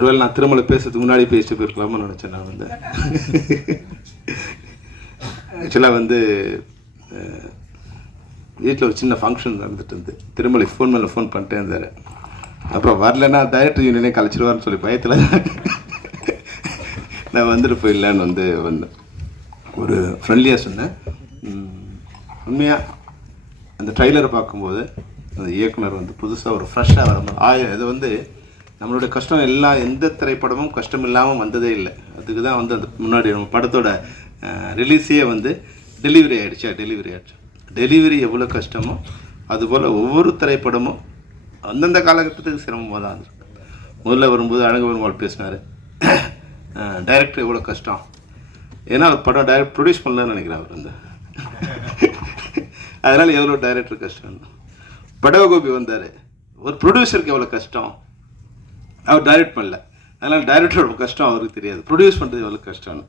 ஒருவேளை நான் திருமலை பேசுறதுக்கு முன்னாடி பேசிட்டு போயிருக்கலாம்னு நினச்சேன் நான் வந்து. ஆக்சுவலாக வந்து வீட்டில் ஒரு சின்ன ஃபங்க்ஷன் நடந்துட்டு இருந்து. திருமலை ஃபோன் மேலே ஃபோன் பண்ணிட்டே இருந்தார் அப்புறம் வரலன்னா டைரக்டர் யூனியனே கழிச்சிடுவார்னு சொல்லி பயத்தில் நான் வந்துட்டு போயிடலான்னு வந்து வந்தேன். ஒரு ஃப்ரெண்ட்லியாக சொன்னேன். உண்மையாக அந்த ட்ரைலரை பார்க்கும்போது அந்த இயக்குனர் வந்து புதுசாக ஒரு ஃப்ரெஷ்ஷாக வர ஆய இது வந்து நம்மளுடைய கஷ்டம் எல்லா எந்த திரைப்படமும் கஷ்டம் இல்லாமல் வந்ததே இல்லை. அதுக்கு தான் வந்து அந்த முன்னாடி நம்ம படத்தோட ரிலீஸே வந்து டெலிவரி ஆகிடுச்சா டெலிவரி ஆகிடுச்சு டெலிவரி எவ்வளோ கஷ்டமோ அதுபோல் ஒவ்வொரு திரைப்படமும் அந்தந்த காலகட்டத்துக்கு சிரமமாக தான் இருந்திருக்கு முதல்ல வரும்போது அழகு பெருமாள் பேசினார் டைரக்டர் எவ்வளோ கஷ்டம்? ஏன்னா அவர் படம் டைரக்ட் ப்ரொடியூஸ் பண்ணலன்னு நினைக்கிறேன் அவர் வந்து. அதனால் எவ்வளோ டைரக்டர் கஷ்டம்? படகோபி வந்தார். ஒரு ப்ரொடியூசருக்கு எவ்வளோ கஷ்டம்? அவர் டைரக்ட் பண்ணல. அதனால் டைரக்டரோட கஷ்டம் அவருக்கு தெரியாது. ப்ரொடியூஸ் பண்ணுறது எவ்வளோ கஷ்டம்னு.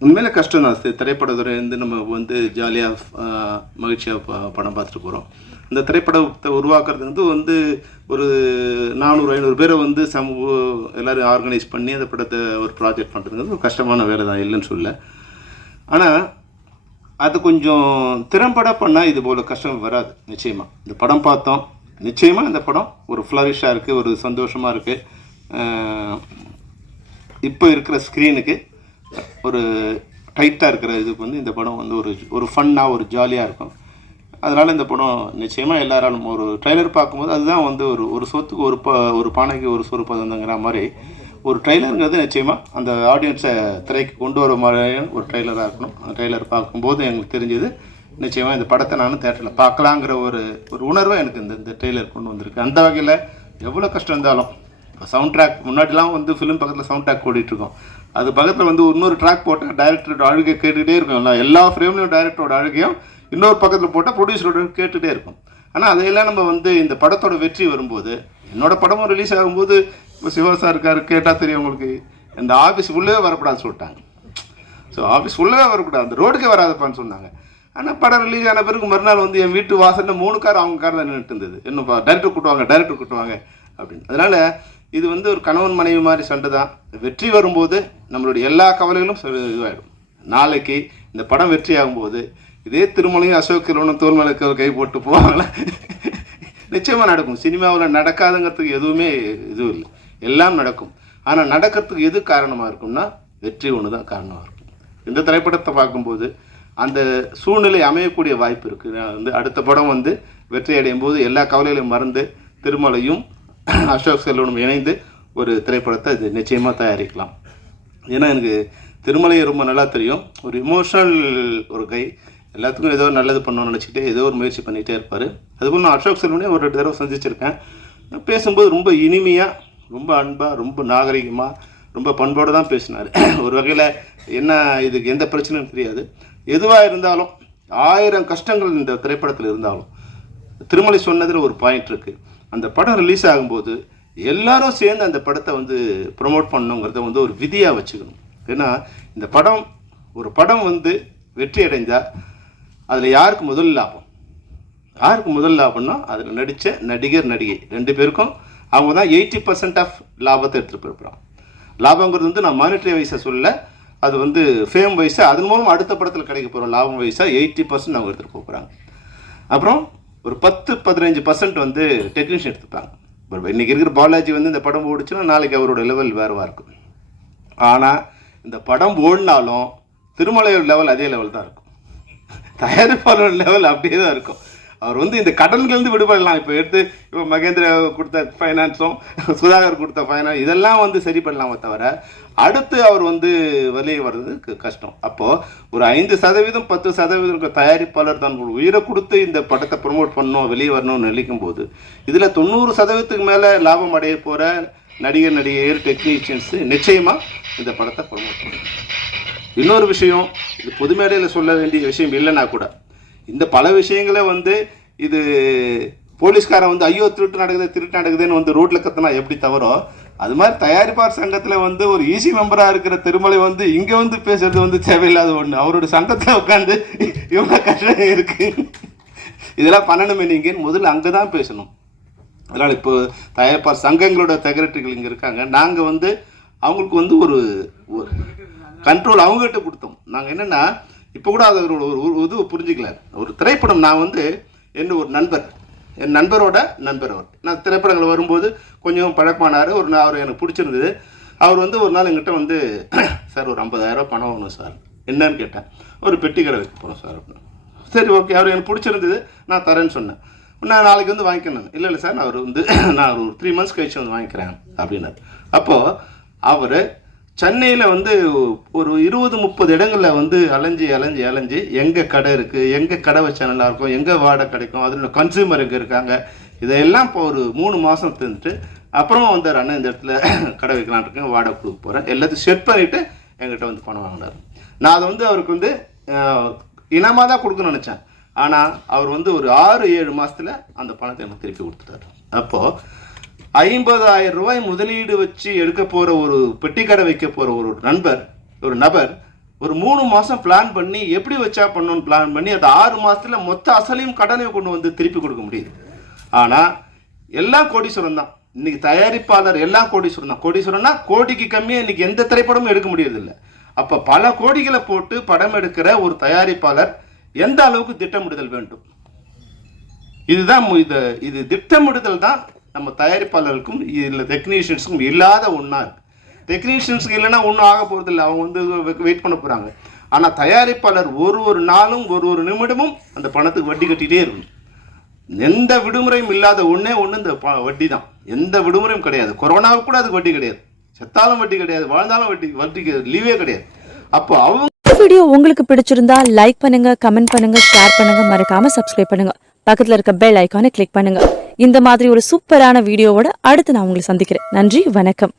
உண்மையில கஷ்டம் தான். திரைப்படத்துறை வந்து நம்ம வந்து ஜாலியாக மகிழ்ச்சியாக ப- படம் பார்த்துட்டு போகிறோம் இந்த திரைப்படத்தை உருவாக்குறது வந்து வந்து ஒரு நானூறு ஐநூறு பேரை வந்து சமூக எல்லோரும் ஆர்கனைஸ் பண்ணி அந்த படத்தை ஒரு ப்ராஜெக்ட் பண்ணுறதுங்கிறது ஒரு கஷ்டமான வேலை தான் இல்லைன்னு சொல்ல ஆனால் அது கொஞ்சம் திறம்பட பண்ணால் இது போல் கஷ்டம் வராது. நிச்சயமாக இந்த படம் பார்த்தோம். நிச்சயமாக இந்த படம் ஒரு ஃப்ளரிஷாக இருக்குது ஒரு சந்தோஷமாக இருக்குது இப்போ இருக்கிற ஸ்க்ரீனுக்கு ஒரு டைட்டாக இருக்கிற இதுக்கு வந்து இந்த படம் வந்து ஒரு ஒரு ஃபன்னாக ஒரு ஜாலியாக இருக்கும். அதனால் இந்த படம் நிச்சயமாக எல்லாராலும் ஒரு ட்ரைலர் பார்க்கும்போது அதுதான் வந்து ஒரு ஒரு சொத்துக்கு ஒரு ப ஒரு பானைக்கு ஒரு சொறு பதந்தங்கிற மாதிரி ஒரு ட்ரைலருங்கிறது நிச்சயமாக அந்த ஆடியன்ஸை திரைக்கு கொண்டு வர மாதிரியான ஒரு ட்ரெய்லராக இருக்கணும். அந்த ட்ரெய்லர் பார்க்கும்போது எங்களுக்கு தெரிஞ்சது நிச்சயமாக இந்த படத்தை நான் தேட்டரில் பார்க்கலாங்கிற ஒரு ஒரு உணர்வை எனக்கு இந்த இந்த ட்ரெய்லர் கொண்டு வந்திருக்கு. அந்த வகையில் எவ்வளோ கஷ்டம் இருந்தாலும் இப்போ சவுண்ட் ட்ராக் முன்னாடிலாம் வந்து ஃபிலிம் பக்கத்தில் சவுண்ட் ட்ராக் ஓடிட்டுருக்கோம் அது பக்கத்தில் வந்து இன்னொரு ட்ராக் போட்டால் டைரக்டரோட அழுகை கேட்டுகிட்டே இருக்கும். எல்லா எல்லா ஃப்ரேம்லையும் டைரக்டரோட அழுகையும் இன்னொரு பக்கத்தில் போட்டால் ப்ரொடியூசரோட கேட்டுகிட்டே இருக்கும். ஆனால் அதையெல்லாம் நம்ம வந்து இந்த படத்தோட வெற்றி வரும்போது என்னோடய படமும் ரிலீஸ் ஆகும்போது இப்போ சிவா சார் கேட்டால் தெரியும் உங்களுக்கு இந்த ஆஃபீஸ் உள்ளே வரக்கூடாதுன்னு சொல்லிட்டாங்க. ஸோ ஆஃபீஸ் உள்ளவே வரக்கூடாது. அந்த ரோடுக்கே வராதப்பான்னு சொன்னாங்க. ஆனால் படம் ரிலீஸ் ஆன பிறகு மறுநாள் வந்து என் வீட்டு வாசலில் மூணு கார் அவங்க கார் தான் நின்றுட்டு இருந்தது. என்ன டேரக்டர் கூட்டுவாங்க டைரக்டர் கூட்டுவாங்க அப்படின்னு. அதனால் இது வந்து ஒரு கணவன் மனைவி மாதிரி சண்டை தான். வெற்றி வரும்போது நம்மளுடைய எல்லா கவலைகளும் இதுவாகிடும் நாளைக்கு இந்த படம் வெற்றி ஆகும்போது இதே திருமலையும் அசோக் கிரவனும் தோல் கை- கை போட்டு போவாங்களே? நிச்சயமாக நடக்கும். சினிமாவில் நடக்காதுங்கிறதுக்கு எதுவுமே இதுவும் இல்லை. எல்லாம் நடக்கும். ஆனால் நடக்கிறதுக்கு எது காரணமாக இருக்கும்னா வெற்றி ஒன்று தான் காரணமாக இருக்கும். இந்த திரைப்படத்தை பார்க்கும்போது அந்த சூழ்நிலை அமையக்கூடிய வாய்ப்பு இருக்குது நான் வந்து அடுத்த படம் வந்து வெற்றி அடையும் போது எல்லா கவலைகளையும் மறந்து திருமலையும் அசோக் செல்வனும் இணைந்து ஒரு திரைப்படத்தை இது நிச்சயமாக தயாரிக்கலாம். ஏன்னா எனக்கு திருமலையை ரொம்ப நல்லா தெரியும். ஒரு இமோஷனல் ஒரு கை. எல்லாத்துக்கும் ஏதோ நல்லது பண்ணணும்னு நினச்சிக்கிட்டே ஏதோ ஒரு முயற்சி பண்ணிகிட்டே இருப்பார். அதுபோல் நான் அசோக் செல்வனே ஒரு ரெண்டு தடவை சந்திச்சிருக்கேன். பேசும்போது ரொம்ப இனிமையாக ரொம்ப அன்பாக ரொம்ப நாகரிகமாக ரொம்ப பண்போடு தான் பேசினார். ஒரு வகையில் என்ன இதுக்கு எந்த பிரச்சனையும் தெரியாது. எதுவாக இருந்தாலும் ஆயிரம் கஷ்டங்கள் இந்த திரைப்படத்தில் இருந்தாலும் திருமலை சொன்னதில் ஒரு பாயிண்ட் இருக்குது அந்த படம் ரிலீஸ் ஆகும்போது எல்லாரும் சேர்ந்து அந்த படத்தை வந்து ப்ரொமோட் பண்ணணுங்கிறத வந்து ஒரு விதியாக வச்சுக்கணும். ஏன்னா இந்த படம் ஒரு படம் வந்து வெற்றி அடைந்தால் அதில் யாருக்கு முதல் லாபம்? யாருக்கு முதல் லாபம்னா அதில் நடித்த நடிகர் நடிகை ரெண்டு பேருக்கும் அவங்க தான் எயிட்டி பர்சன்ட் ஆஃப் லாபத்தை எடுத்துகிட்டு போயிருப்பாங்க லாபங்கிறது வந்து நான் மானிட்டரி வைஸை சொல்ல அது வந்து ஃபேம் வைஸாக அதன் மூலம் அடுத்த படத்தில் கிடைக்க போகிற லாபம் வைஸாக எயிட்டி பர்சன்ட் அவங்க எடுத்துகிட்டு போகிறாங்க அப்புறம் ஒரு பத்து பதினஞ்சு பர்சன்ட் வந்து டெக்னீஷியன் எடுத்துப்பாங்க. இப்போ இன்றைக்கி இருக்கிற பாலாஜி வந்து இந்த படம் ஓடிச்சுன்னா நாளைக்கு அவரோட லெவல் வேறுவாக இருக்கும். ஆனால் இந்த படம் ஓடினாலும் திருமலையோட லெவல் அதே லெவல் தான் இருக்கும். தயாரிப்பாளர் லெவல் அப்படியே தான் இருக்கும். அவர் வந்து இந்த கடன்கள்ந்து விடுபடலாம். இப்போ எடுத்து இப்போ மகேந்திர கொடுத்த ஃபைனான்ஸும் சுதாகர் கொடுத்த ஃபைனான்ஸ் இதெல்லாம் வந்து சரி பண்ணலாமே தவிர அடுத்து அவர் வந்து வெளியே வர்றது கஷ்டம். அப்போது ஒரு ஐந்து சதவீதம் பத்து சதவீதம் தயாரிப்பாளர் தான் உயிரை கொடுத்து இந்த படத்தை ப்ரொமோட் பண்ணணும் வெளியே வரணும்னு நினைக்கும் போது இதில் தொண்ணூறு சதவீதத்துக்கு மேலே லாபம் அடைய போகிற நடிகர் நடிகையர் டெக்னீஷியன்ஸ் நிச்சயமாக இந்த படத்தை ப்ரொமோட் பண்ணணும். இன்னொரு விஷயம் இது பொது மேடையில் சொல்ல வேண்டிய விஷயம் இல்லைன்னா கூட இந்த பல விஷயங்கள வந்து இது போலீஸ்காரன் வந்து ஐயோ திருட்டு நடக்குது திருட்டு நடக்குதுன்னு வந்து ரோட்டில் கத்துனா எப்படி தவறோ? அது மாதிரி தயாரிப்பார் சங்கத்தில் வந்து ஒரு ஈசி மெம்பராக இருக்கிற திருமலை வந்து இங்கே வந்து பேசுறது வந்து தேவையில்லாத ஒன்று அவரோட சங்கத்தில் உட்காந்து இவங்க கஷ்டம் இருக்கு. இதெல்லாம் பண்ணணுமே நீங்கள் முதல்ல அங்கே தான் பேசணும். அதனால் இப்போ தயாரிப்பார் சங்கங்களோட செக்ரட்டரிகள் இங்கே இருக்காங்க. நாங்கள் வந்து அவங்களுக்கு வந்து ஒரு கண்ட்ரோல் அவங்ககிட்ட கொடுத்தோம். நாங்கள் என்னென்னா இப்போ கூட அதை ஒரு ஒரு இது புரிஞ்சுக்கல. ஒரு திரைப்படம் நான் வந்து என்ன ஒரு நண்பர். என் நண்பரோட நண்பர் அவர் நான் திரைப்படங்கள் வரும்போது கொஞ்சம் பழக்கமானார். ஒரு நாள் அவர் எனக்கு பிடிச்சிருந்தது. அவர் வந்து ஒரு நாள் எங்கிட்ட வந்து சார் ஒரு ஐம்பதாயிரரூபா பணம் வேணும் சார். என்னன்னு கேட்டேன். ஒரு பெட்டி கடை வைக்க போகிறோம் சார் அப்படின்னு. சரி ஓகே. அவர் எனக்கு பிடிச்சிருந்தது. நான் தரேன்னு சொன்னேன். நான் நாளைக்கு வந்து வாங்கிக்கணும் இல்லை இல்லை சார். நான் அவர் வந்து நான் ஒரு த்ரீ மந்த்ஸ் கழிச்சு வந்து வாங்கிக்கிறேன் அப்படின்னாரு. அப்போது அவர் சென்னையில் வந்து ஒரு இருபது முப்பது இடங்களில் வந்து அலைஞ்சு அலைஞ்சு அலைஞ்சு எங்கே கடை இருக்குது எங்கே கடை வச்சா நல்லா இருக்கும் எங்கே வாடகை கிடைக்கும் அதில் கன்சியூமர் எங்கே இருக்காங்க இதையெல்லாம் இப்போ ஒரு மூணு மாதம் தந்துட்டு அப்புறமா வந்தார் அண்ணன் இந்த இடத்துல கடை வைக்கலான் இருக்கேன் வாடகை கொடுக்க போகிறேன் எல்லாத்தையும் செட் பண்ணிவிட்டு எங்கிட்ட வந்து பணம் வாங்கினார். நான் அதை வந்து அவருக்கு வந்து இனமாக தான் கொடுக்கணும்னு நினச்சேன். ஆனால் அவர் வந்து ஒரு ஆறு ஏழு மாதத்தில் அந்த பணத்தை எனக்கு திருப்பி கொடுத்துட்டாரு. அப்போது ஐம்பதாயிரம் ரூபாய் முதலீடு வச்சு எடுக்க போகிற ஒரு பெட்டி கடை வைக்க போகிற ஒரு நண்பர் ஒரு நபர் ஒரு மூணு மாதம் பிளான் பண்ணி எப்படி வச்சா பண்ணணும்னு பிளான் பண்ணி அந்த ஆறு மாதத்தில் மொத்த அசலையும் கடனையும் கொண்டு வந்து திருப்பி கொடுக்க முடியுது. ஆனால் எல்லாம் கோடீஸ்வரன் தான். இன்னைக்கு தயாரிப்பாளர் எல்லாம் கோடீஸ்வரன் தான். கோடீஸ்வரன்னா கோடிக்கு கம்மியாக இன்னைக்கு எந்த திரைப்படமும் எடுக்க முடியறதில்லை. அப்போ பல கோடிகளை போட்டு படம் எடுக்கிற ஒரு தயாரிப்பாளர் எந்த அளவுக்கு திட்டமிடுதல் வேண்டும்? இதுதான் இது இது திட்டமிடுதல் தான் நம்ம தயாரிப்பாளருக்கும் இதில் டெக்னீஷியன்ஸுக்கும் இல்லாத ஒன்றா இருக்குது டெக்னீஷியன்ஸுக்கு இல்லைன்னா ஒன்றும் ஆக போகிறதில்ல அவங்க வந்து வெயிட் பண்ண போகிறாங்க ஆனால் தயாரிப்பாளர் ஒரு ஒரு நாளும் ஒரு ஒரு நிமிடமும் அந்த பணத்துக்கு வட்டி கட்டிகிட்டே இருக்கும் எந்த விடுமுறையும் இல்லாத ஒன்றே ஒன்று இந்த ப- வட்டி தான். எந்த விடுமுறையும் கிடையாது. கொரோனாவுக்கு கூட அதுக்கு வட்டி கிடையாது. செத்தாலும் வட்டி கிடையாது. வாழ்ந்தாலும் வட்டி வட்டிக்கு லீவே கிடையாது. அப்போ அவங்க வீடியோ உங்களுக்கு பிடிச்சிருந்தா லைக் பண்ணுங்க கமெண்ட் பண்ணுங்க ஷேர் பண்ணுங்க. மறக்காம சப்ஸ்கிரைப் பண்ணுங்க. பக்கத்தில் இருக்க பெல் ஐக்கானை கிளிக் பண்ணுங்க. இந்த மாதிரி ஒரு சூப்பரான வீடியோவோட அடுத்து நான் உங்களை சந்திக்கிறேன். நன்றி வணக்கம்.